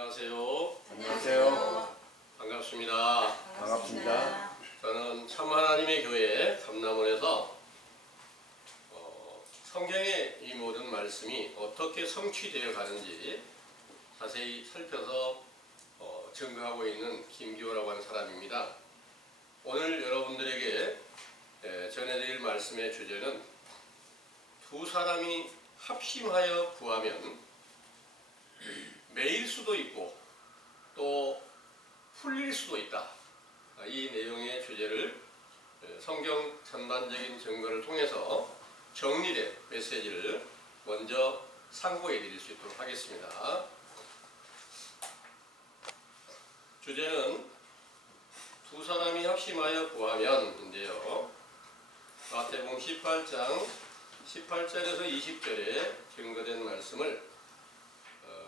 안녕하세요. 안녕하세요. 반갑습니다. 반갑습니다. 저는 참 하나님의 교회 감남원에서 성경의 이 모든 말씀이 어떻게 성취되어 가는지 자세히 살펴서 증거하고 있는 김기호라고 하는 사람입니다. 오늘 여러분들에게 전해드릴 말씀의 주제는 두 사람이 합심하여 구하면 매일 수도 있고 또 풀릴 수도 있다. 이 내용의 주제를 성경 전반적인 증거를 통해서 정리된 메시지를 먼저 상고해 드릴 수 있도록 하겠습니다. 주제는 두 사람이 합심하여 구하면인데요. 마태복음 18장 18절에서 20절에 증거된 말씀을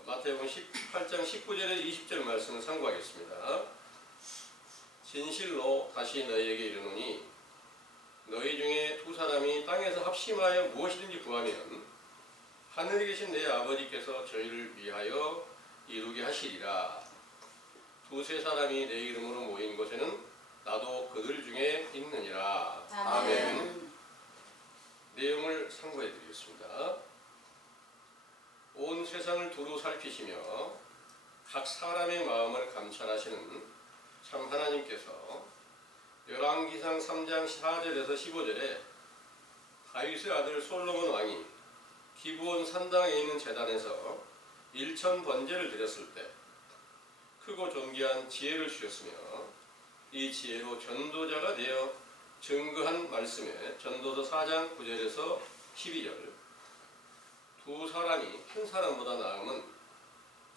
마태복음 18장 19절에서 20절 말씀을 상고하겠습니다. 진실로 다시 너희에게 이르노니 너희 중에 두 사람이 땅에서 합심하여 무엇이든지 구하면 하늘에 계신 내 아버지께서 저희를 위하여 이루게 하시리라. 두세 사람이 내 이름으로 모인 곳에는 나도 그들 중에 있느니라. 아멘. 내용을 상고해 드리겠습니다. 온 세상을 두루 살피시며 각 사람의 마음을 감찰하시는 참 하나님께서 열왕기상 3장 4절에서 15절에 다윗의 아들 솔로몬 왕이 기브온 산당에 있는 제단에서 일천 번제를 드렸을 때 크고 존귀한 지혜를 주셨으며 이 지혜로 전도자가 되어 증거한 말씀에 전도서 4장 9절에서 12절 두 사람이 한 사람보다 나으면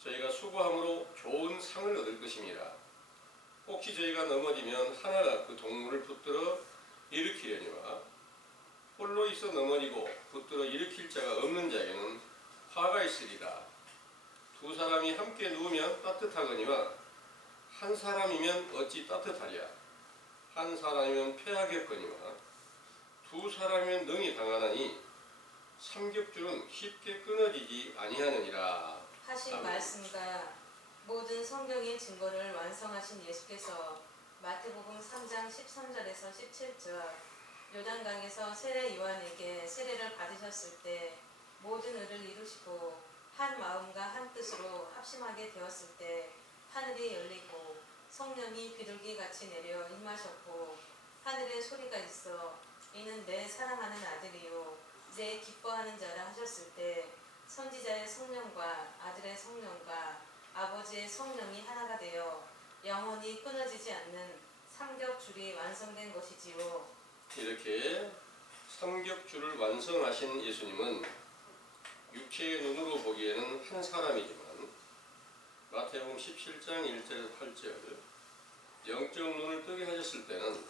저희가 수고함으로 좋은 상을 얻을 것입니다. 혹시 저희가 넘어지면 하나가 그 동물을 붙들어 일으키려니와 홀로 있어 넘어지고 붙들어 일으킬 자가 없는 자에게는 화가 있으리라. 두 사람이 함께 누우면 따뜻하거니와 한 사람이면 어찌 따뜻하랴. 한 사람이면 패하겠거니와 두 사람이면 능히 당하나니 삼겹줄은 쉽게 끊어지지 아니하느니라. 하신 아멘. 말씀과 모든 성경의 증거를 완성하신 예수께서 마태복음 3장 13절에서 17절 요단강에서 세례 요한에게 세례를 받으셨을 때 모든 의를 이루시고 한 마음과 한 뜻으로 합심하게 되었을 때 하늘이 열리고 성령이 비둘기같이 내려 임하셨고 하늘에 소리가 있어 이는 내 사랑하는 아들이요 내 기뻐하는 자라 하셨을 때 선지자의 성령과 아들의 성령과 아버지의 성령이 하나가 되어 영원히 끊어지지 않는 삼겹줄이 완성된 것이지요. 이렇게 삼겹줄을 완성하신 예수님은 육체의 눈으로 보기에는 한 사람이지만 마태복음 17장 1절에서 8절 영적 눈을 뜨게 하셨을 때는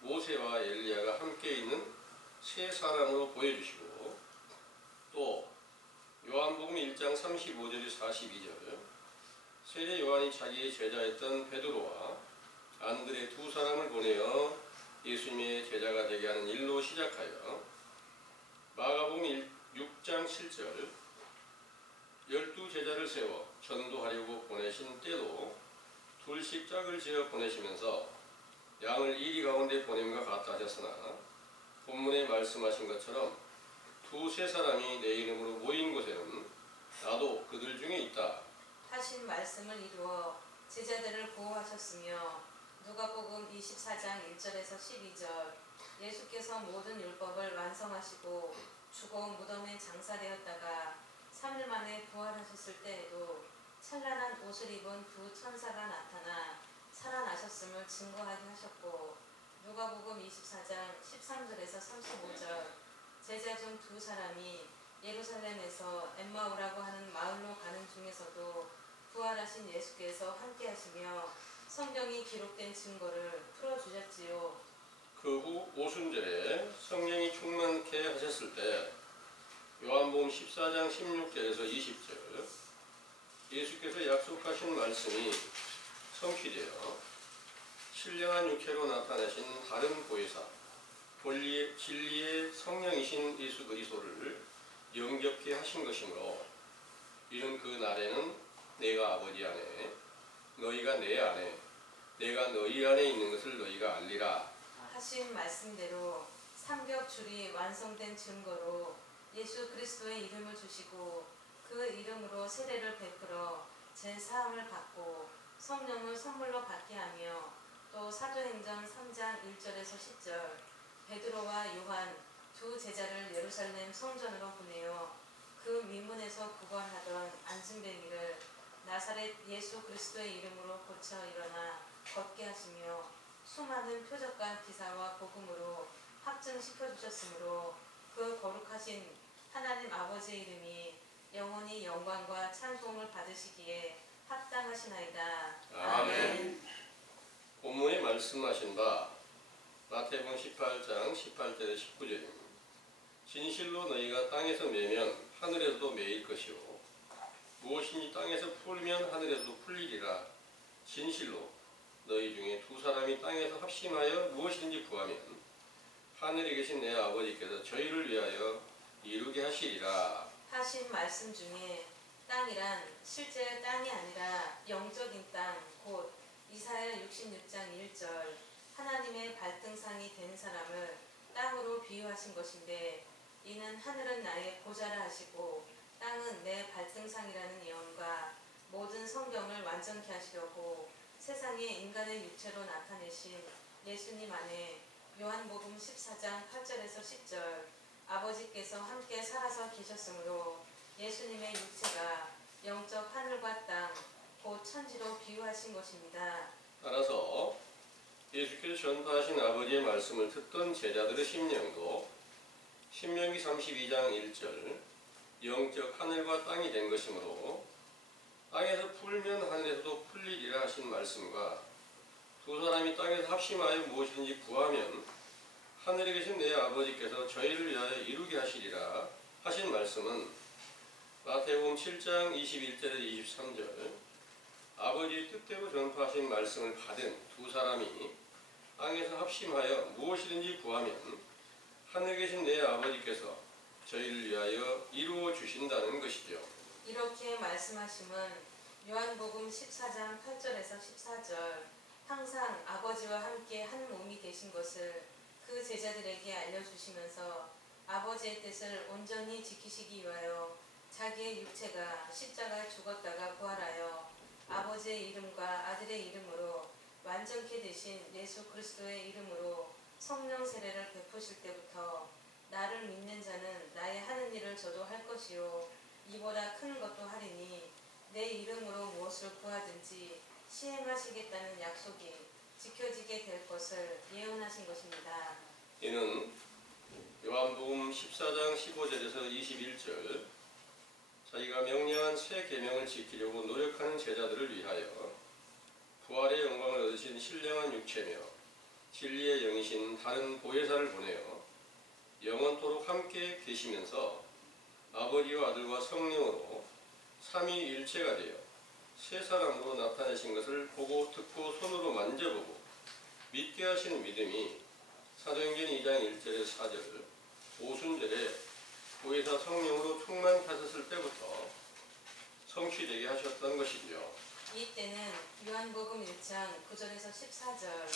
모세와 엘리야가 함께 있는 세 사람으로 보여주시고 또 요한복음 1장 35절에서 42절 세례 요한이 자기의 제자였던 베드로와 안드레 두 사람을 보내어 예수님의 제자가 되게 하는 일로 시작하여 마가복음 6장 7절 12제자를 세워 전도하려고 보내신 때도 둘씩 짝을 지어 보내시면서 양을 이리 가운데 보냄과 같다 하셨으나 본문에 말씀하신 것처럼 두세 사람이 내 이름으로 모인 곳에는 나도 그들 중에 있다 하신 말씀을 이루어 제자들을 보호하셨으며 누가복음 24장 1절에서 12절 예수께서 모든 율법을 완성하시고 죽어 무덤에 장사되었다가 3일 만에 부활하셨을 때에도 찬란한 옷을 입은 두 천사가 나타나 살아나셨음을 증거하게 하셨고 누가복음 24장 13절에서 35절 제자 중 두 사람이 예루살렘에서 엠마오라고 하는 마을로 가는 중에서도 부활하신 예수께서 함께 하시며 성경이 기록된 증거를 풀어주셨지요. 그 후 오순절에 성령이 충만케 하셨을 때 요한복음 14장 16절에서 20절 예수께서 약속하신 말씀이 성취되어 신령한 육체로 나타내신 다른 보혜사 진리의 성령이신 예수 그리스도를 영접케 하신 것이므로 이는 그 날에는 내가 아버지 안에 너희가 내 안에 내가 너희 안에 있는 것을 너희가 알리라. 하신 말씀대로 삼겹줄이 완성된 증거로 예수 그리스도의 이름을 주시고 그 이름으로 세례를 베풀어 제사함을 받고 성령을 선물로 받게 하며 또 사도행전 3장 1절에서 10절 베드로와 요한 두 제자를 예루살렘 성전으로 보내어 그 민문에서 구걸하던 안진뱅이를 나사렛 예수 그리스도의 이름으로 고쳐 일어나 걷게 하시며 수많은 표적과 기사와 복음으로 확증시켜 주셨으므로 그 거룩하신 하나님 아버지의 이름이 영원히 영광과 찬송을 받으시기에 합당하시나이다. 아멘. 본문에 말씀하신 바 마태복음 18장 18절에서 19절입니다. 진실로 너희가 땅에서 매면 하늘에서도 매일 것이요 무엇인지 땅에서 풀면 하늘에서도 풀리리라. 진실로 너희 중에 두 사람이 땅에서 합심하여 무엇이든지 구하면 하늘에 계신 내 아버지께서 저희를 위하여 이루게 하시리라. 하신 말씀 중에 땅이란 실제 땅이 아니라 영적인 땅, 곧 이사야 66장 1절 하나님의 발등상이 된 사람을 땅으로 비유하신 것인데, 이는 하늘은 나의 보좌라 하시고 땅은 내 발등상이라는 예언과 모든 성경을 완전케 하시려고 세상에 인간의 육체로 나타내신 예수님 안에 요한복음 14장 8절에서 10절 아버지께서 함께 살아서 계셨으므로 예수님의 육체가 영적 하늘과 땅, 곧 천지로 비유하신 것입니다. 따라서 예수께서 전파하신 아버지의 말씀을 듣던 제자들의 심령도 신명기 32장 1절 영적 하늘과 땅이 된 것이므로 땅에서 풀면 하늘에서도 풀리리라 하신 말씀과 두 사람이 땅에서 합심하여 무엇이든지 구하면 하늘에 계신 내 아버지께서 저희를 위하여 이루게 하시리라 하신 말씀은 마태복음 7장 21절에서 23절 아버지의 뜻대로 전파하신 말씀을 받은 두 사람이 땅에서 합심하여 무엇이든지 구하면 하늘에 계신 내 아버지께서 저희를 위하여 이루어 주신다는 것이죠. 이렇게 말씀하심은 요한복음 14장 8절에서 14절 항상 아버지와 함께 한 몸이 되신 것을 그 제자들에게 알려주시면서 아버지의 뜻을 온전히 지키시기 위하여 자기의 육체가 십자가에 죽었다가 부활하여 아버지의 이름과 아들의 이름으로 완전케 되신 예수 그리스도의 이름으로 성령 세례를 베푸실 때부터 나를 믿는 자는 나의 하는 일을 저도 할 것이요 이보다 큰 것도 하리니 내 이름으로 무엇을 구하든지 시행하시겠다는 약속이 지켜지게 될 것을 예언하신 것입니다. 이는 요한복음 14장 15절에서 21절 자기가 명령한 새 계명을 지키려고 노력하는 제자들을 위하여 부활의 영광을 얻으신 신령한 육체며 진리의 영이신 다른 보혜사를 보내어 영원토록 함께 계시면서 아버지와 아들과 성령으로 삼위일체가 되어 세 사람으로 나타내신 것을 보고 듣고 손으로 만져보고 믿게 하시는 믿음이 사도행전 2장 1절에서 4절 오순절에 보혜사 성령으로 충만케 하셨을 때부터 성취되게 하셨던 것이죠. 이때는 요한복음 1장 9절에서 14절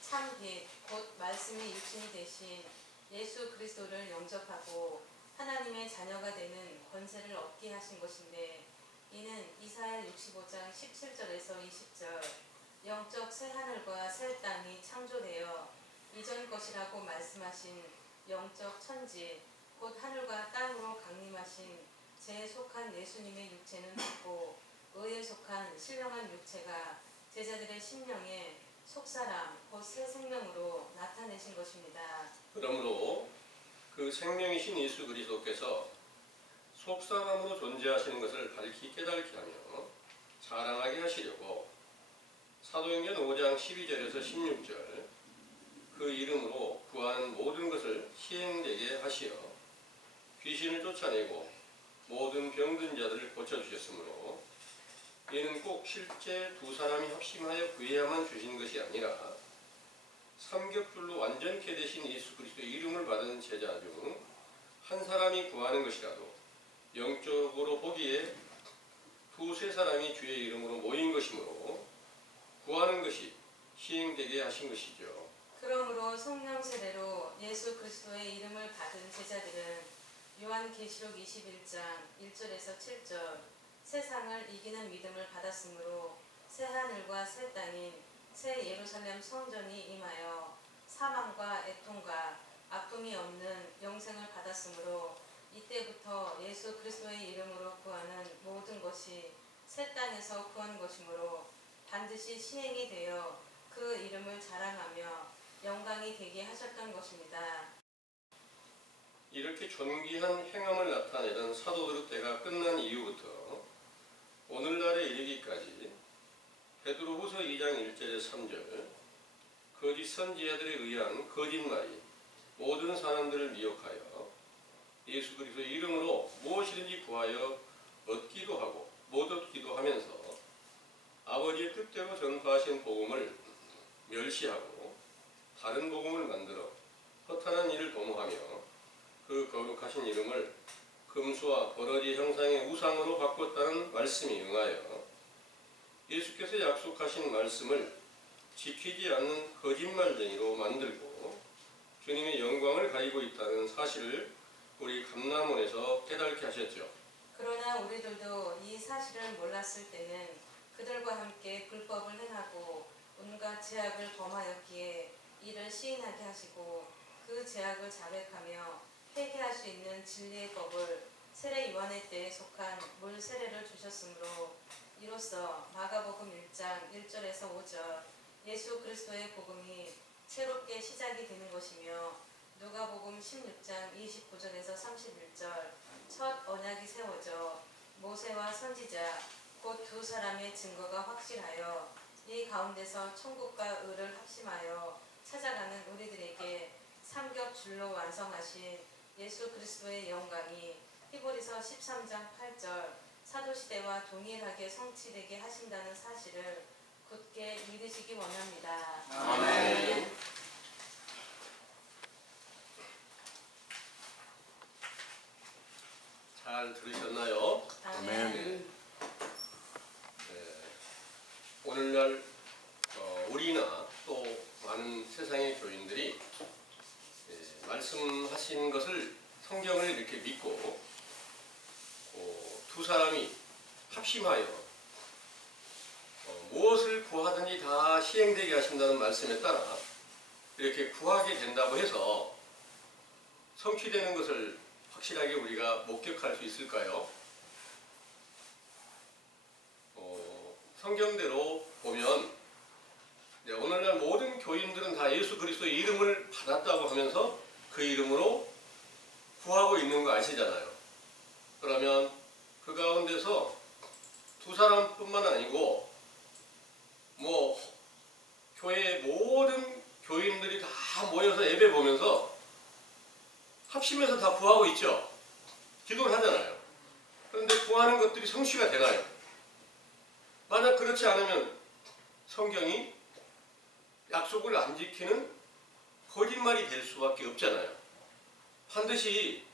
참 빛 곧 말씀이 육신이 되신 예수 그리스도를 영접하고 하나님의 자녀가 되는 권세를 얻게 하신 것인데, 이는 이사야 65장 17절에서 20절 영적 새 하늘과 새 땅이 창조되어 이전 것이라고 말씀하신 영적 천지 곧 하늘과 땅으로 강림하신 제 속한 예수님의 육체는 없고 의에 속한 신령한 육체가 제자들의 심령에 속사람 곧 새 생명으로 나타내신 것입니다. 그러므로 그 생명이신 예수 그리스도께서 속사람으로 존재하시는 것을 밝히 깨닫게 하며 자랑하게 하시려고 사도행전 5장 12절에서 16절 그 이름으로 구하는 모든 것을 시행되게 하시어 귀신을 쫓아내고 모든 병든 자들을 고쳐주셨으므로 이는 꼭 실제 두 사람이 합심하여 구해야만 주신 것이 아니라 삼겹줄로 완전케 되신 예수 그리스도의 이름을 받은 제자 중 한 사람이 구하는 것이라도 영적으로 보기에 두세 사람이 주의 이름으로 모인 것이므로 구하는 것이 시행되게 하신 것이죠. 그러므로 성령 세례로 예수 그리스도의 이름을 받은 제자들은 요한계시록 21장 1절에서 7절 세상을 이기는 믿음을 받았으므로 새 하늘과 새 땅인 새 예루살렘 성전이 임하여 사망과 애통과 아픔이 없는 영생을 받았으므로 이때부터 예수 그리스도의 이름으로 구하는 모든 것이 새 땅에서 구한 것이므로 반드시 시행이 되어 그 이름을 자랑하며 영광이 되게 하셨던 것입니다. 이렇게 존귀한 행함을 나타내던 사도들의 때가 끝난 이후부터 오늘날에 이르기까지 베드로후서 2장 1절에 3절 거짓 선지자들에 의한 거짓말이 모든 사람들을 미혹하여 예수 그리스도의 이름으로 무엇이든지 구하여 얻기도 하고 못 얻기도 하면서 아버지의 뜻대로 전파하신 복음을 멸시하고 다른 복음을 만들어 허탄한 일을 도모하며 그 거룩하신 이름을 금수와 버러지 형상의 우상으로 바꿨다는 말씀이 응하여 예수께서 약속하신 말씀을 지키지 않는 거짓말쟁이로 만들고 주님의 영광을 가리고 있다는 사실을 우리 감람원에서 깨닫게 하셨죠. 그러나 우리들도 이 사실을 몰랐을 때는 그들과 함께 불법을 행하고 온갖 죄악을 범하였기에 이를 시인하게 하시고 그 죄악을 자백하며 회개할 수 있는 진리의 법을 세례 요한의 때에 속한 물 세례를 주셨으므로 이로써 마가복음 1장 1절에서 5절 예수 그리스도의 복음이 새롭게 시작이 되는 것이며 누가복음 16장 29절에서 31절 첫 언약이 세워져 모세와 선지자 곧 두 사람의 증거가 확실하여 이 가운데서 천국과 의를 합심하여 찾아가는 우리들에게 삼겹줄로 완성하신 예수 그리스도의 영광이 히브리서 13장 8절 사도시대와 동일하게 성취되게 하신다는 사실을 굳게 믿으시기 원합니다. 아멘. 잘 들으셨나요? 아멘. 오늘날 우리나 또 많은 세상의 교인들이 말씀하신 것을 성경을 이렇게 믿고 두 사람이 합심하여 무엇을 구하든지 다 시행되게 하신다는 말씀에 따라 이렇게 구하게 된다고 해서 성취되는 것을 확실하게 우리가 목격할 수 있을까요? 성경대로 보면 오늘날 모든 교인들은 다 예수 그리스도의 이름을 받았다고 하면서 그 이름으로 구하고 있는 거 아시잖아요. 그러면 그 가운데서 두 사람뿐만 아니고 교회의 모든 교인들이 다 모여서 예배 보면서 합심해서 다 구하고 있죠. 기도를 하잖아요. 그런데 구하는 것들이 성취가 되나요? 만약 그렇지 않으면 성경이 약속을 안 지키는 거짓말이 될 수밖에 없잖아요. 반드시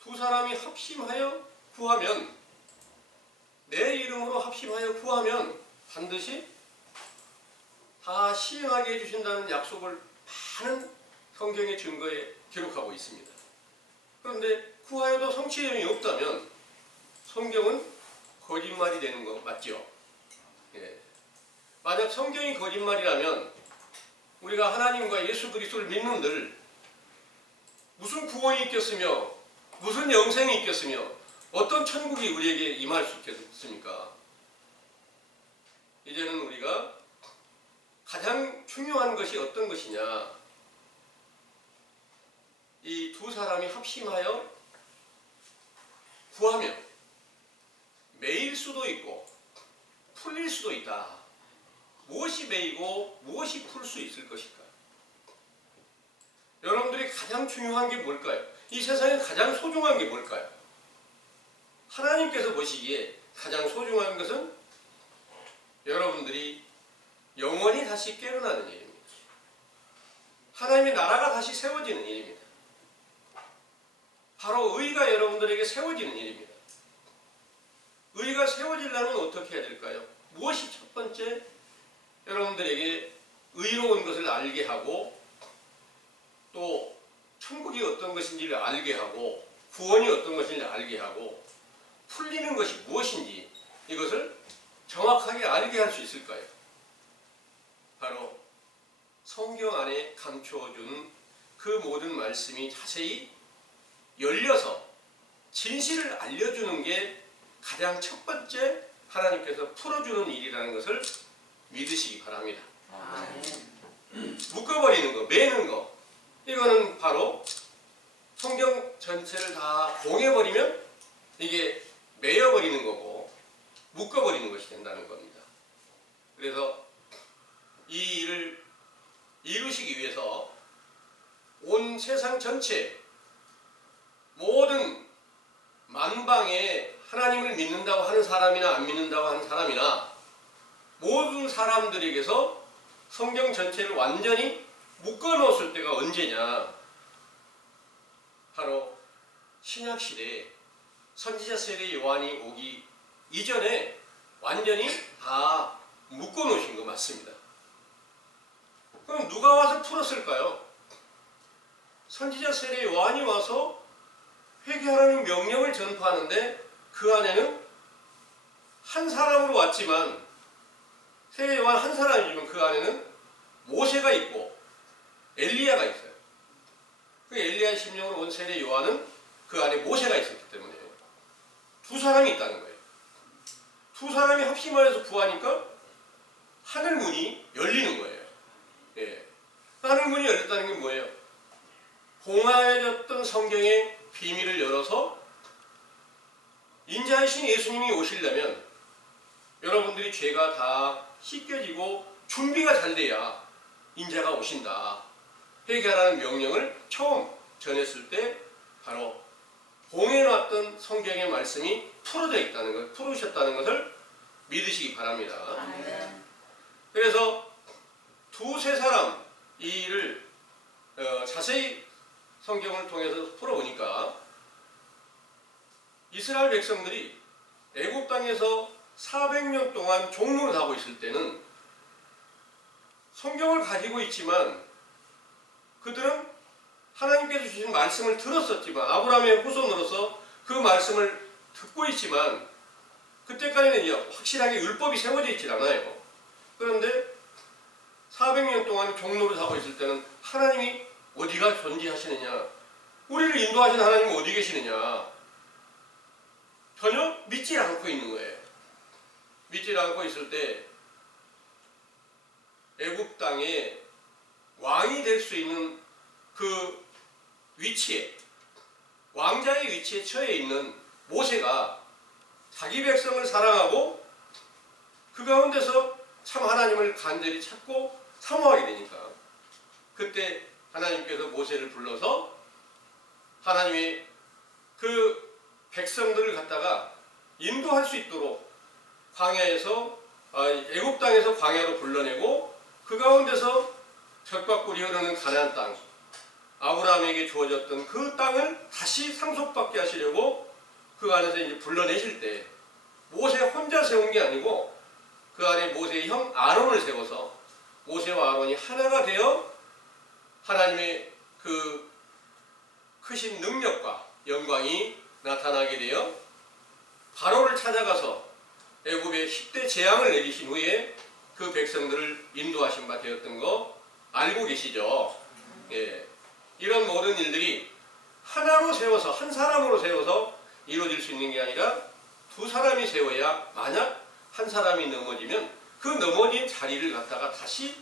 두 사람이 합심하여 구하면, 내 이름으로 합심하여 구하면 반드시 다 시행하게 해주신다는 약속을 많은 성경의 증거에 기록하고 있습니다. 그런데 구하여도 성취됨이 없다면 성경은 거짓말이 되는 거 맞죠? 만약 성경이 거짓말이라면 우리가 하나님과 예수 그리스도를 믿는들 무슨 구원이 있겠으며 무슨 영생이 있겠으며 어떤 천국이 우리에게 임할 수 있겠습니까? 이제는 우리가 가장 중요한 것이 어떤 것이냐, 이 두 사람이 합심하여 구하면 매일 수도 있고 풀릴 수도 있다. 무엇이 매이고 무엇이 풀 수 있을 것일까? 여러분들이 가장 중요한 게 뭘까요? 이 세상에 가장 소중한 게 뭘까요? 하나님께서 보시기에 가장 소중한 것은 여러분들이 영원히 다시 깨어나는 일입니다. 하나님의 나라가 다시 세워지는 일입니다. 바로 의가 여러분들에게 세워지는 일입니다. 의가 세워지려면 어떻게 해야 될까요? 무엇이 첫 번째 여러분들에게 의로운 것을 알게 하고 또 천국이 어떤 것인지를 알게 하고 구원이 어떤 것인지를 알게 하고 풀리는 것이 무엇인지 이것을 정확하게 알게 할 수 있을까요? 바로 성경 안에 감추어준 그 모든 말씀이 자세히 열려서 진실을 알려주는 게 가장 첫 번째 하나님께서 풀어주는 일이라는 것을 믿으시기 바랍니다. 묶어버리는 거, 매는 거, 이거는 바로 성경 전체를 다 봉해버리면 이게 매여버리는 거고 묶어버리는 것이 된다는 겁니다. 그래서 이 일을 이루시기 위해서 온 세상 전체 모든 만방에 하나님을 믿는다고 하는 사람이나 안 믿는다고 하는 사람이나 모든 사람들에게서 성경 전체를 완전히 묶어놓았을 때가 언제냐? 바로 신약시대에 선지자 세례 요한이 오기 이전에 완전히 다 묶어놓으신 거 맞습니다. 그럼 누가 와서 풀었을까요? 선지자 세례 요한이 와서 회개하라는 명령을 전파하는데 그 안에는 한 사람으로 왔지만 세례 요한 한 사람이지만 그 안에는 모세가 있고 엘리야가 있어요. 그 엘리야의 심령으로 온 세례 요한은 그 안에 모세가 있었기 때문에 두 사람이 있다는 거예요. 두 사람이 합심하여서 구하니까 하늘 문이 열리는 거예요. 예. 하늘 문이 열렸다는 게 뭐예요? 봉하여졌던 성경의 비밀을 열어서 인자이신 예수님이 오시려면 여러분들이 죄가 다 씻겨지고 준비가 잘 돼야 인자가 오신다. 회개하라는 명령을 처음 전했을 때 바로 봉해놨던 성경의 말씀이 풀어져 있다는 것, 풀으셨다는 것을 믿으시기 바랍니다. 그래서 두세 사람 이 일을 자세히 성경을 통해서 풀어보니까 이스라엘 백성들이 애굽 땅에서 400년 동안 종로를 하고 있을 때는 성경을 가지고 있지만 그들은 하나님께서 주신 말씀을 들었었지만 아브라함의 후손으로서 그 말씀을 듣고 있지만 그때까지는 확실하게 율법이 세워져 있질 않아요. 그런데 400년 동안 종로를 하고 있을 때는 하나님이 어디가 존재하시느냐, 우리를 인도하신 하나님은 어디 계시느냐 전혀 믿지 않고 있는 거예요. 믿지 않고 있을 때 애굽 땅에 왕이 될 수 있는 그 위치에, 왕자의 위치에 처해 있는 모세가 자기 백성을 사랑하고 그 가운데서 참 하나님을 간절히 찾고 사모하게 되니까 그때 하나님께서 모세를 불러서 하나님이 그 백성들을 갖다가 인도할 수 있도록 광야에서 애굽 땅에서 광야로 불러내고 그 가운데서 젖과 꿀이 흐르는 가나안 땅, 아브라함에게 주어졌던 그 땅을 다시 상속받게 하시려고 그 안에서 이제 불러내실 때 모세 혼자 세운 게 아니고 그 안에 모세의 형 아론을 세워서 모세와 아론이 하나가 되어 하나님의 그 크신 능력과 영광이 나타나게 되어 바로를 찾아가서 애굽에 10대 재앙을 내리신 후에 그 백성들을 인도하신 바 되었던 거 알고 계시죠? 예. 이런 모든 일들이 하나로 세워서, 한 사람으로 세워서 이루어질 수 있는 게 아니라 두 사람이 세워야, 만약 한 사람이 넘어지면 그 넘어진 자리를 갖다가 다시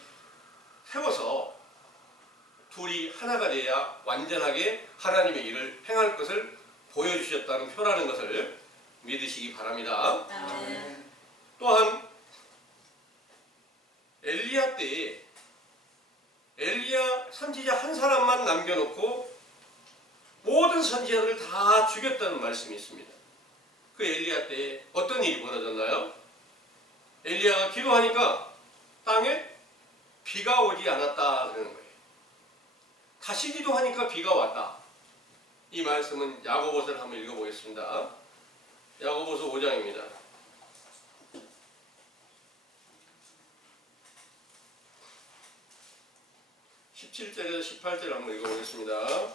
세워서 둘이 하나가 돼야 완전하게 하나님의 일을 행할 것을 보여주셨다는 표라는 것을 믿으시기 바랍니다. 또한 엘리야 때에 엘리야 선지자 한 사람만 남겨놓고 모든 선지자들을 다 죽였다는 말씀이 있습니다. 그 엘리야 때에 어떤 일이 벌어졌나요? 엘리야가 기도하니까 땅에 비가 오지 않았다 그러는 거예요. 다시 기도하니까 비가 왔다. 이 말씀은 야고보서를 한번 읽어보겠습니다. 야고보서 5장입니다. 17절에서 18절 한번 읽어보겠습니다.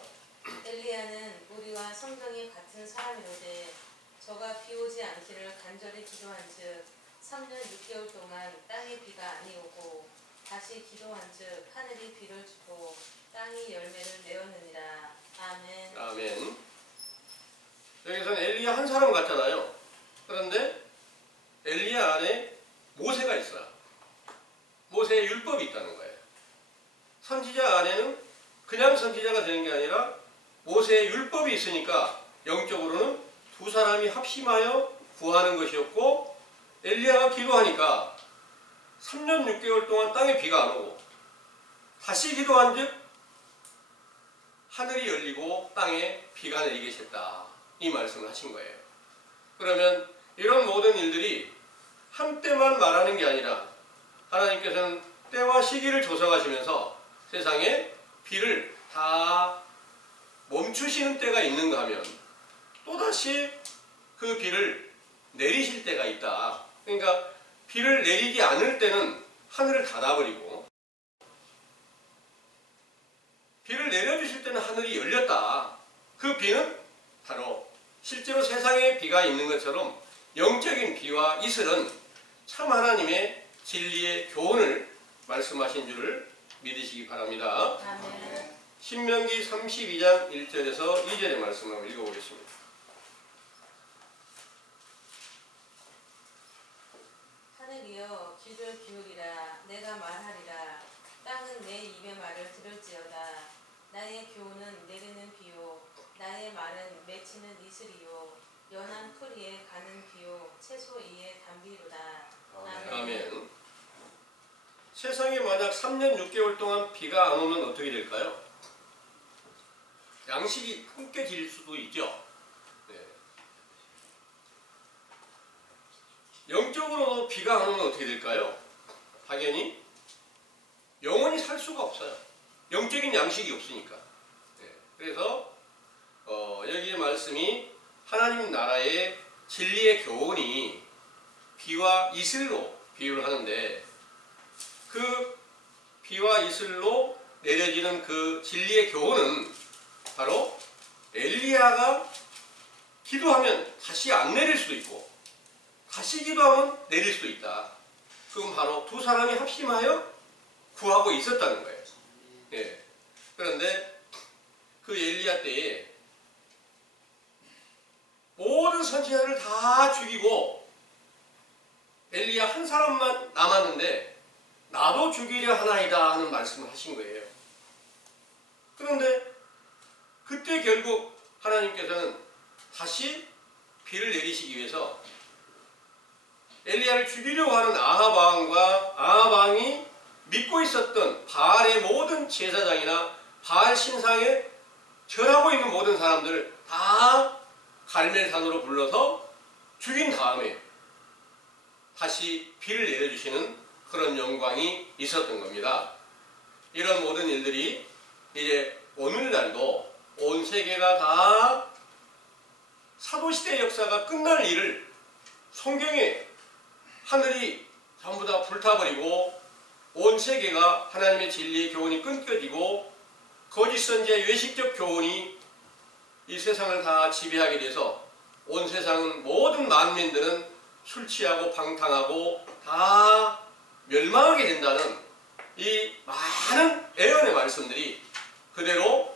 엘리야는 우리와 성경이 같은 사람이로되 저가 비 오지 않기를 간절히 기도한즉 3년 6개월 동안 땅에 비가 아니 오고 다시 기도한즉 하늘이 비를 주고 땅이 열매를 내었느니라. 아멘. 아멘. 여기서는 엘리야 한 사람 같잖아요. 그런데 엘리야 안에 모세가 있어요. 모세의 율법이 있다는 거예요. 선지자 안에는 그냥 선지자가 되는 게 아니라 모세의 율법이 있으니까 영적으로는 두 사람이 합심하여 구하는 것이었고, 엘리야가 기도하니까 3년 6개월 동안 땅에 비가 안 오고 다시 기도한즉 하늘이 열리고 땅에 비가 내리게 됐다, 이 말씀을 하신 거예요. 그러면 이런 모든 일들이 한때만 말하는 게 아니라 하나님께서는 때와 시기를 조성하시면서 세상에 비를 다 멈추시는 때가 있는가 하면 또다시 그 비를 내리실 때가 있다. 그러니까 비를 내리지 않을 때는 하늘을 닫아버리고 비를 내려주실 때는 하늘이 열렸다. 그 비는 바로 실제로 세상에 비가 있는 것처럼 영적인 비와 이슬은 참 하나님의 진리의 교훈을 말씀하신 줄을 믿으시기 바랍니다. 아멘. 신명기 32장 1절에서 2절의 말씀을 한번 읽어보겠습니다. 하늘이여 귀를 기울이라. 내가 말하리라. 땅은 내 입의 말을 들을지어다. 나의 교훈은 내리는 비요 나의 말은 맺히는 이슬이요 연한 풀 위에 가는 비요 채소 위에 담비로다. 아멘. 아멘. 세상에 만약 3년 6개월 동안 비가 안 오면 어떻게 될까요? 양식이 끊겨질 수도 있죠. 네. 영적으로도 비가 안 오면 어떻게 될까요? 당연히 영원히 살 수가 없어요. 영적인 양식이 없으니까. 네. 그래서 여기의 말씀이 하나님 나라의 진리의 교훈이 비와 이슬로 비유를 하는데, 그 비와 이슬로 내려지는 그 진리의 교훈은 바로 엘리야가 기도하면 다시 안 내릴 수도 있고 다시 기도하면 내릴 수도 있다. 그건 바로 두 사람이 합심하여 구하고 있었다는 거예요. 예. 그런데 그 엘리야 때에 모든 선지자를 다 죽이고 엘리야 한 사람만 남았는데 나도 죽이려 하나이다 하는 말씀을 하신 거예요. 그런데 그때 결국 하나님께서는 다시 비를 내리시기 위해서 엘리야를 죽이려고 하는 아합 왕과 아합 왕이 믿고 있었던 바알의 모든 제사장이나 바알 신상에 절하고 있는 모든 사람들을 다 갈멜산으로 불러서 죽인 다음에 다시 비를 내려주시는 그런 영광이 있었던 겁니다. 이런 모든 일들이 이제 오늘날도 온 세계가 다 사도시대 역사가 끝날 일을 성경에 하늘이 전부 다 불타버리고 온 세계가 하나님의 진리의 교훈이 끊겨지고 거짓 선지의 외식적 교훈이 이 세상을 다 지배하게 돼서 온 세상은 모든 만민들은 술 취하고 방탕하고 다 멸망하게 된다는 이 많은 예언의 말씀들이 그대로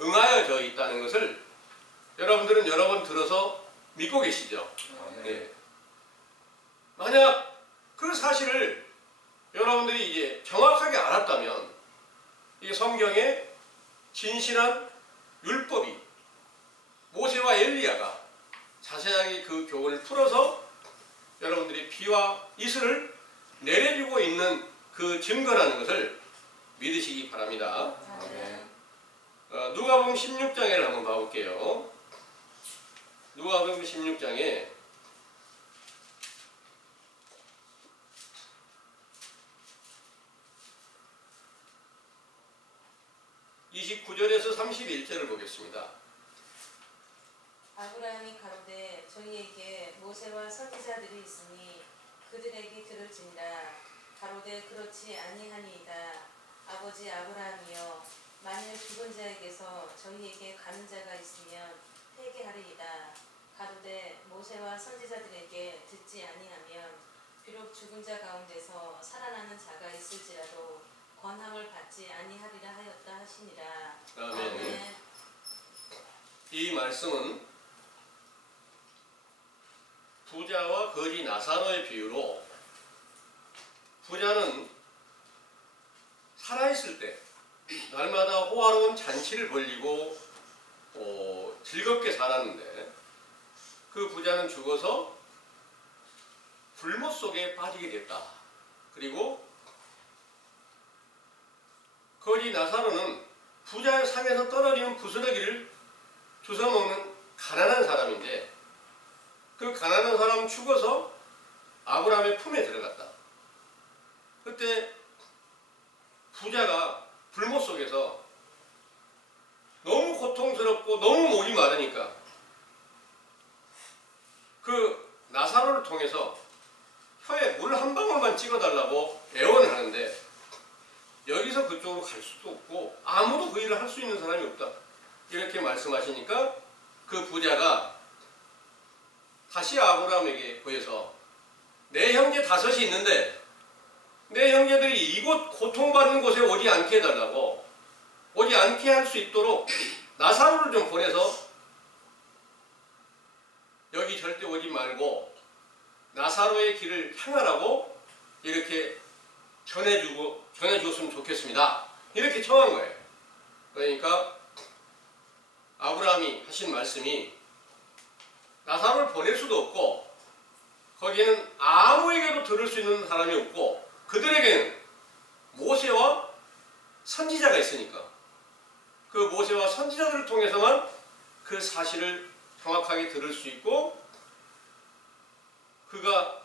응하여져 있다는 것을 여러분들은 여러 번 들어서 믿고 계시죠? 네. 만약 그 사실을 여러분들이 이제 정확하게 알았다면 이 성경에 진실한 율법이 모세와 엘리야가 자세하게 그 교훈을 풀어서 여러분들이 비와 이슬을 내려주고 있는 그 증거라는 것을 믿으시기 바랍니다. 아멘. 누가복음 16장을 한번 봐볼게요. 누가복음 16장에 29절에서 31절을 보겠습니다. 아브라함이 가로되 저희에게 모세와 선지자들이 있으니 그들에게 들을지니라. 가로되 그렇지 아니하니이다. 아버지 아브라함이여 만일 죽은 자에게서 저희에게 가는 자가 있으면 회개하리이다. 가로되 모세와 선지자들에게 듣지 아니하면 비록 죽은 자 가운데서 살아나는 자가 있을지라도 권함을 받지 아니하리라 하였다 하시니라. 아멘. 이 말씀은 부자와 거지 나사로의 비유로, 부자는 살아있을 때 날마다 호화로운 잔치를 벌리고 즐겁게 살았는데, 그 부자는 죽어서 불못 속에 빠지게 됐다. 그리고 거지 나사로는 부자의 상에서 떨어지는 부스러기를 주워먹는 가난한 사람인데, 그 가난한 사람은 죽어서 아브라함의 품에 들어갔다. 그때 부자가 불못 속에서 너무 고통스럽고 너무 목이 마르니까 그 나사로를 통해서 혀에 물 한 방울만 찍어달라고 애원을 하는데, 여기서 그쪽으로 갈 수도 없고 아무도 그 일을 할 수 있는 사람이 없다. 이렇게 말씀하시니까 그 부자가 다시 아브라함에게 보여서 내 형제 5이 있는데 내 형제들이 이곳 고통받는 곳에 오지 않게 해달라고, 오지 않게 할 수 있도록 나사로를 좀 보내서 여기 절대 오지 말고 나사로의 길을 향하라고 이렇게 전해주었으면 좋겠습니다. 이렇게 청한 거예요. 그러니까 아브라함이 하신 말씀이, 나사로를 보낼 수도 없고 거기에는 아무에게도 들을 수 있는 사람이 없고 그들에게는 모세와 선지자가 있으니까 그 모세와 선지자들을 통해서만 그 사실을 정확하게 들을 수 있고, 그가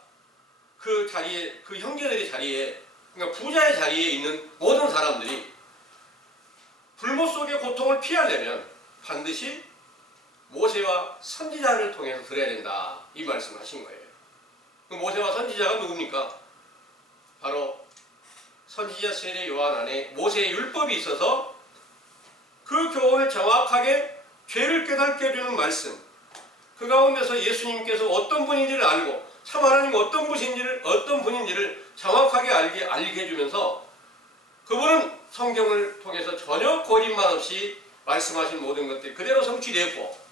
그 자리에, 그 형제들의 자리에, 그러니까 부자의 자리에 있는 모든 사람들이 불못 속의 고통을 피하려면 반드시 모세와 선지자를 통해서 들어야 된다. 이 말씀을 하신 거예요. 그 모세와 선지자가 누굽니까? 바로 선지자 세례 요한 안에 모세의 율법이 있어서 그 교훈을 정확하게 죄를 깨닫게 해주는 말씀, 그 가운데서 예수님께서 어떤 분인지를 알고 참 하나님 어떤 분인지를 정확하게 알게 해주면서, 그분은 성경을 통해서 전혀 거짓말 없이 말씀하신 모든 것들이 그대로 성취되었고,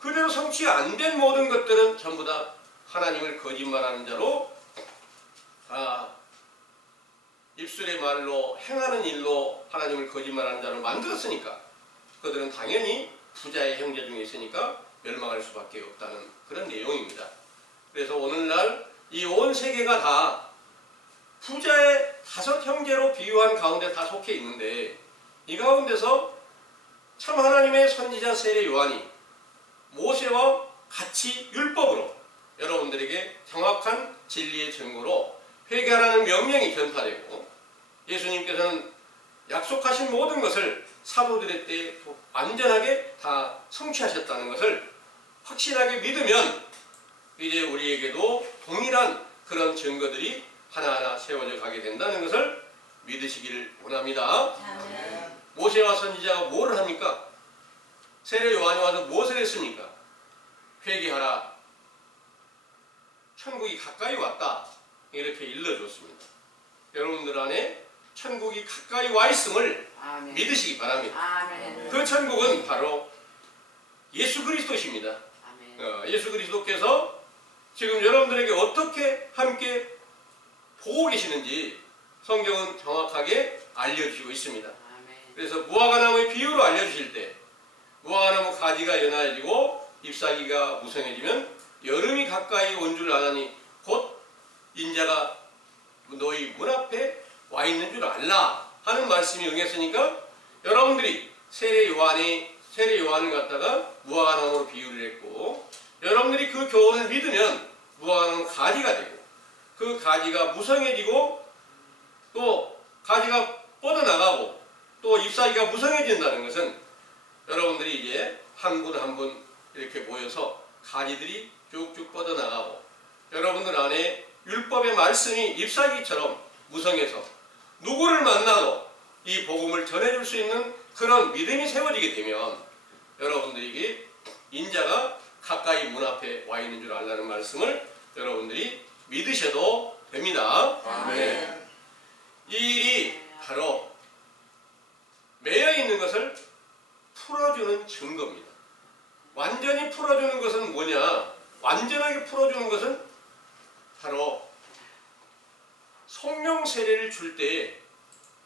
그대로 성취 안 된 모든 것들은 전부 다 하나님을 거짓말하는 자로, 입술의 말로 행하는 일로 하나님을 거짓말하는 자로 만들었으니까 그들은 당연히 부자의 형제 중에 있으니까 멸망할 수밖에 없다는 그런 내용입니다. 그래서 오늘날 이 온 세계가 다 부자의 5 형제로 비유한 가운데 다 속해 있는데, 이 가운데서 참 하나님의 선지자 세례 요한이 모세와 같이 율법으로 여러분들에게 정확한 진리의 증거로 회개하라는 명령이 전파되고, 예수님께서는 약속하신 모든 것을 사도들의 때에 완전하게 다 성취하셨다는 것을 확실하게 믿으면 이제 우리에게도 동일한 그런 증거들이 하나하나 세워져 가게 된다는 것을 믿으시기를 원합니다. 아멘. 모세와 선지자가 뭘 합니까? 세례 요한이 와서 무엇을 했습니까? 회개하라, 천국이 가까이 왔다, 이렇게 일러줬습니다. 여러분들 안에 천국이 가까이 와 있음을 아멘. 믿으시기 바랍니다. 아멘. 그 천국은 바로 예수 그리스도십니다. 아멘. 예수 그리스도께서 지금 여러분들에게 어떻게 함께 보고 계시는지 성경은 정확하게 알려주시고 있습니다. 아멘. 그래서 무화과나무의 비유로 알려주실 때, 무화과나무 가지가 연하여지고 잎사귀가 무성해지면 여름이 가까이 온 줄 아나니 곧 인자가 너희 문 앞에 와 있는 줄 알라 하는 말씀이 응했으니까, 여러분들이 세례 요한을 갖다가 무화과나무로 비유를 했고, 여러분들이 그 교훈을 믿으면 무화과나무 가지가 되고, 그 가지가 무성해지고 또 가지가 뻗어나가고 또 잎사귀가 무성해진다는 것은 여러분들이 이제 한 분 한 분 이렇게 모여서 가지들이 쭉쭉 뻗어나가고 여러분들 안에 율법의 말씀이 잎사귀처럼 무성해서 누구를 만나도 이 복음을 전해줄 수 있는 그런 믿음이 세워지게 되면 여러분들에게 인자가 가까이 문 앞에 와 있는 줄 알라는 말씀을 여러분들이 믿으셔도 됩니다. 아멘. 이 일이 바로 매여 있는 것을 풀어주는 증거입니다. 완전히 풀어주는 것은 뭐냐? 완전하게 풀어주는 것은 바로 성령 세례를 줄 때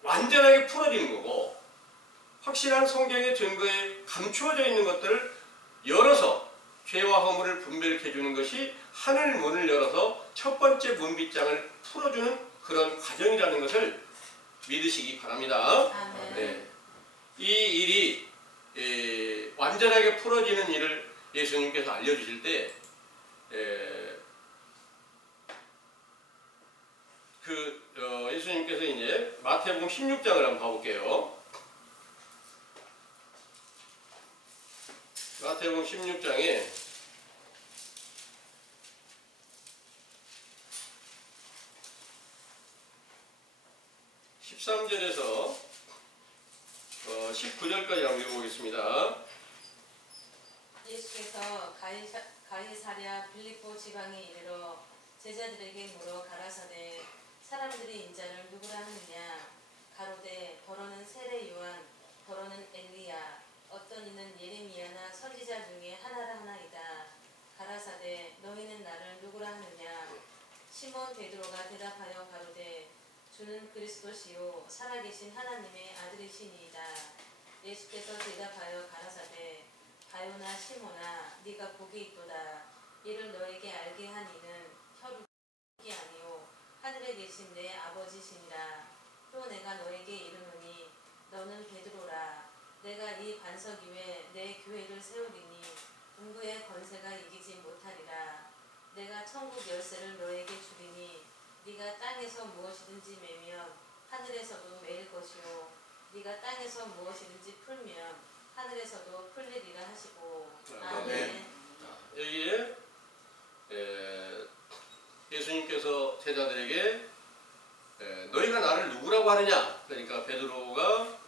완전하게 풀어지는 거고, 확실한 성경의 증거에 감추어져 있는 것들을 열어서 죄와 허물을 분별케 해주는 것이 하늘 문을 열어서 첫 번째 문빗장을 풀어주는 그런 과정이라는 것을 믿으시기 바랍니다. 아멘. 네. 이 일이 완전하게 풀어지는 일을 예수님께서 알려주실 때 예수님께서 이제 마태복음 16장을 한번 봐볼게요. 마태복음 16장에 13절에서 19절까지 한번 읽어보겠습니다. 예수께서 가이사랴 빌립보 지방에 이르러 제자들에게 물어 가라사대 사람들이 인자를 누구라 하느냐 가로되 더러는 세례 요한 더러는 엘리야 어떤 이는 예레미야나 선지자 중에 하나라 하나이다. 가라사대 너희는 나를 누구라 하느냐 시몬 베드로가 대답하여 가로되 주는 그리스도시요 살아계신 하나님의 아들이시니이다. 예수께서 대답하여 가라사대 바요나 시몬아 네가 복이 있도다. 이를 너에게 알게 한 이는 혈육이 아니요 하늘에 계신 내 아버지시니라. 또 내가 너에게 이르노니 너는 베드로라. 내가 이 반석 위에 내 교회를 세우리니 음부의 권세가 이기지 못하리라. 내가 천국 열쇠를 너에게 주리니 네가 땅에서 무엇이든지 매면 하늘에서도 매일 것이요 네가 땅에서 무엇이든지 풀면 하늘에서도 풀리리라 하시고. 아멘. 여기에 예수님께서 제자들에게 너희가 나를 누구라고 하느냐, 그러니까 베드로가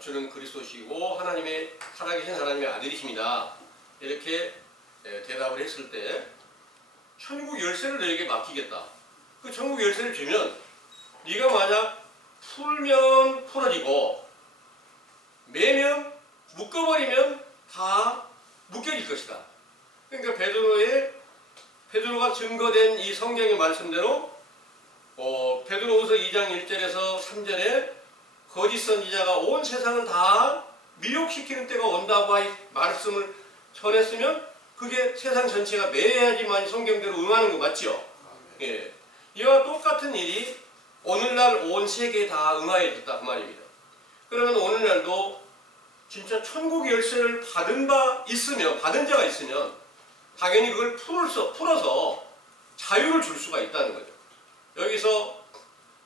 주는 그리스도시고 하나님의 살아계신 하나님의 아들이십니다. 이렇게 대답을 했을 때 천국 열쇠를 너에게 맡기겠다. 그 천국 열쇠를 주면 네가 만약 풀면 풀어지고 매면 묶어버리면 다 묶여질 것이다. 그러니까 베드로가 증거된 이 성경의 말씀대로 베드로후서 2장 1절에서 3절에 거짓 선지자가 온 세상을 다 미혹시키는 때가 온다고 말씀을 전했으면 그게 세상 전체가 매해야지만 성경대로 응하는 거 맞죠? 예. 이와 똑같은 일이 오늘날 온 세계에 다 응하여졌다 그 말입니다. 그러면 오늘날도 진짜 천국 열쇠를 받은 자가 있으면 당연히 그걸 풀어서 자유를 줄 수가 있다는 거죠. 여기서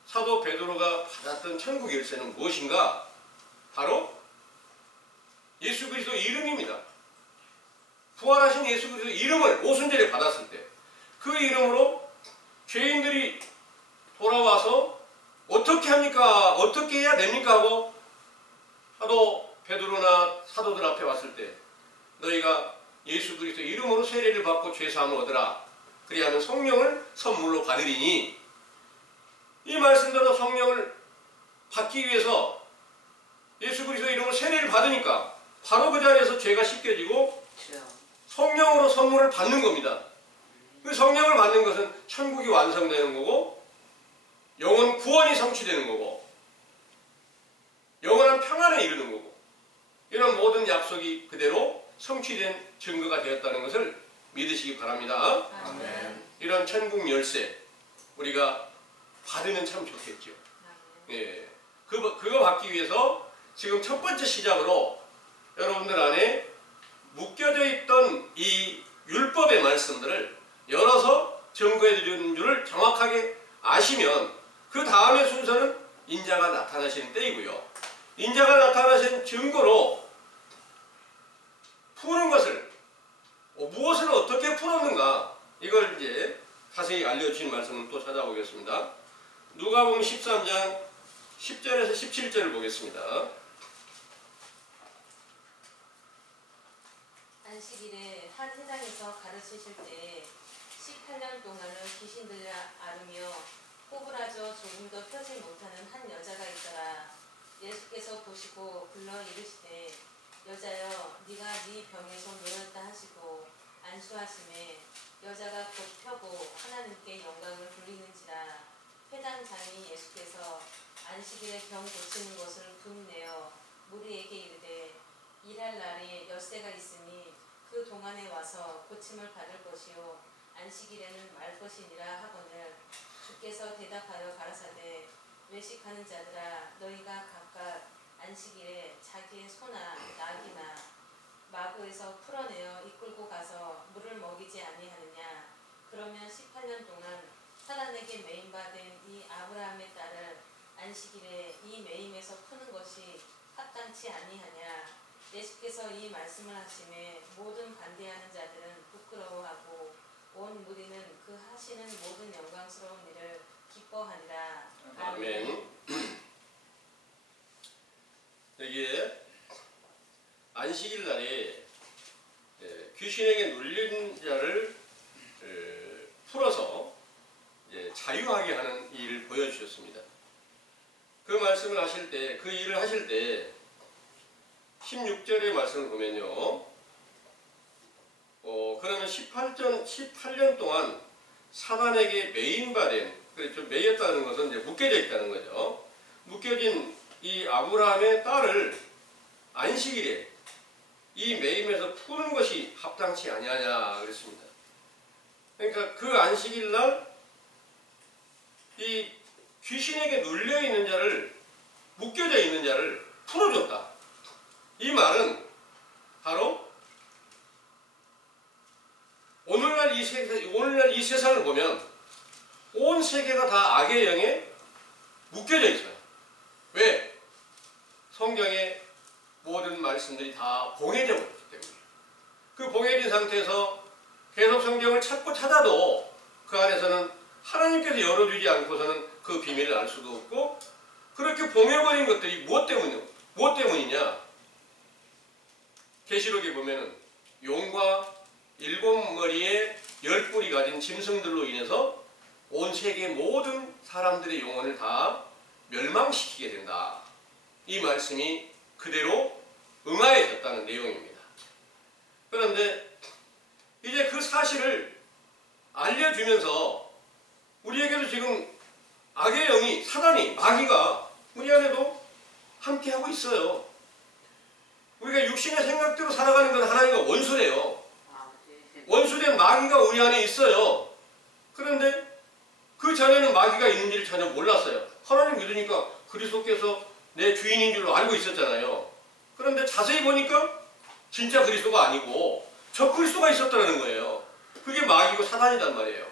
사도 베드로가 받았던 천국 열쇠는 무엇인가? 바로 예수 그리스도 이름입니다. 부활하신 예수 그리스도 이름을 오순절에 받았을 때 그 이름으로 죄인들이 돌아와서 어떻게 합니까? 어떻게 해야 됩니까? 하고 사도 베드로나 사도들 앞에 왔을 때 너희가 예수 그리스도 이름으로 세례를 받고 죄사함을 얻으라. 그리하면 성령을 선물로 받으리니, 이 말씀대로 성령을 받기 위해서 예수 그리스도 이름으로 세례를 받으니까 바로 그 자리에서 죄가 씻겨지고 성령으로 선물을 받는 겁니다. 그 성령을 받는 것은 천국이 완성되는 거고 영원 구원이 성취되는 거고 영원한 평안에 이르는 거고 이런 모든 약속이 그대로 성취된 증거가 되었다는 것을 믿으시기 바랍니다. 아멘. 이런 천국 열쇠 우리가 받으면 참 좋겠죠. 예, 그거 받기 위해서 지금 첫 번째 시작으로 여러분들 안에 묶여져 있던 이 율법의 말씀들을 열어서 증거해 주는 줄을 정확하게 아시면 그 다음의 순서는 인자가 나타나시는 때이고요. 인자가 나타나신 증거로 푸는 것을 무엇을 어떻게 풀었는가 이걸 이제 자세히 알려주신 말씀을 또 찾아보겠습니다. 누가복음 13장 10절에서 17절을 보겠습니다. 안식일에 한 회당에서 가르치실 때 18년 동안을 귀신 들려 앓으며 호불아져 조금도 펴지 못하는 한 여자가 있더라. 예수께서 보시고 불러 이르시되 여자여 네가 네 병에서 놓였다 하시고 안수하심에 여자가 곧 펴고 하나님께 영광을 돌리는지라. 회당장이 예수께서 안식일에 병 고치는 것을 분내어 무리에게 이르되 일할 날이 엿새가 있으니 그 동안에 와서 고침을 받을 것이요 안식일에는 말 것이니라 하거늘 주께서 대답하여 가라사대 외식하는 자들아 너희가 각각 안식일에 자기의 소나 낙이나 마구에서 풀어내어 이끌고 가서 물을 먹이지 아니하느냐. 그러면 18년 동안 사단에게 매임받은 이 아브라함의 딸을 안식일에 이 매임에서 푸는 것이 합당치 아니하냐. 예수께서 이 말씀을 하심에 모든 반대하는 자들은 부끄러워하고 온 무리는 그 하시는 모든 영광스러운 일을 기뻐하니라. 아멘. 여기에 안식일 날에 귀신에게 눌린 자를 풀어서 자유하게 하는 일을 보여주셨습니다. 그 말씀을 하실 때, 그 일을 하실 때 16절의 말씀을 보면요. 그러면 18년 동안 사단에게 매인받은, 그렇죠. 매였다는 것은 이제 묶여져 있다는 거죠. 묶여진 이 아브라함의 딸을 안식일에 이 매임에서 푸는 것이 합당치 아니하냐 그랬습니다. 그러니까 그 안식일 날 이 귀신에게 눌려 있는 자를, 묶여져 있는 자를 풀어줬다. 이 말은 바로 오늘날 이 세상을 보면 온 세계가 다 악의 영에 묶여져 있어요. 왜? 성경의 모든 말씀들이 다 봉해져 버렸기 때문에. 그 봉해진 상태에서 계속 성경을 찾고 찾아도 그 안에서는 하나님께서 열어주지 않고서는 그 비밀을 알 수도 없고, 그렇게 봉해버린 것들이 무엇 때문이냐? 계시록에 보면은 용과 7머리의 10뿔이 가진 짐승들로 인해서 온 세계 모든 사람들의 영혼을 다 멸망시키게 된다. 이 말씀이 그대로 응하여졌다는 내용입니다. 그런데 이제 그 사실을 알려주면서 우리에게도 지금 악의 영이, 사단이, 마귀가 우리 안에도 함께하고 있어요. 우리가 육신의 생각대로 살아가는 건 하나님과 원수래요. 원수된 마귀가 우리 안에 있어요. 그런데 그 전에는 마귀가 있는지를 전혀 몰랐어요. 하나님 믿으니까 그리스도께서 내 주인인 줄로 알고 있었잖아요. 그런데 자세히 보니까 진짜 그리스도가 아니고 저 그리스도가 있었다는 거예요. 그게 마귀고 사단이란 말이에요.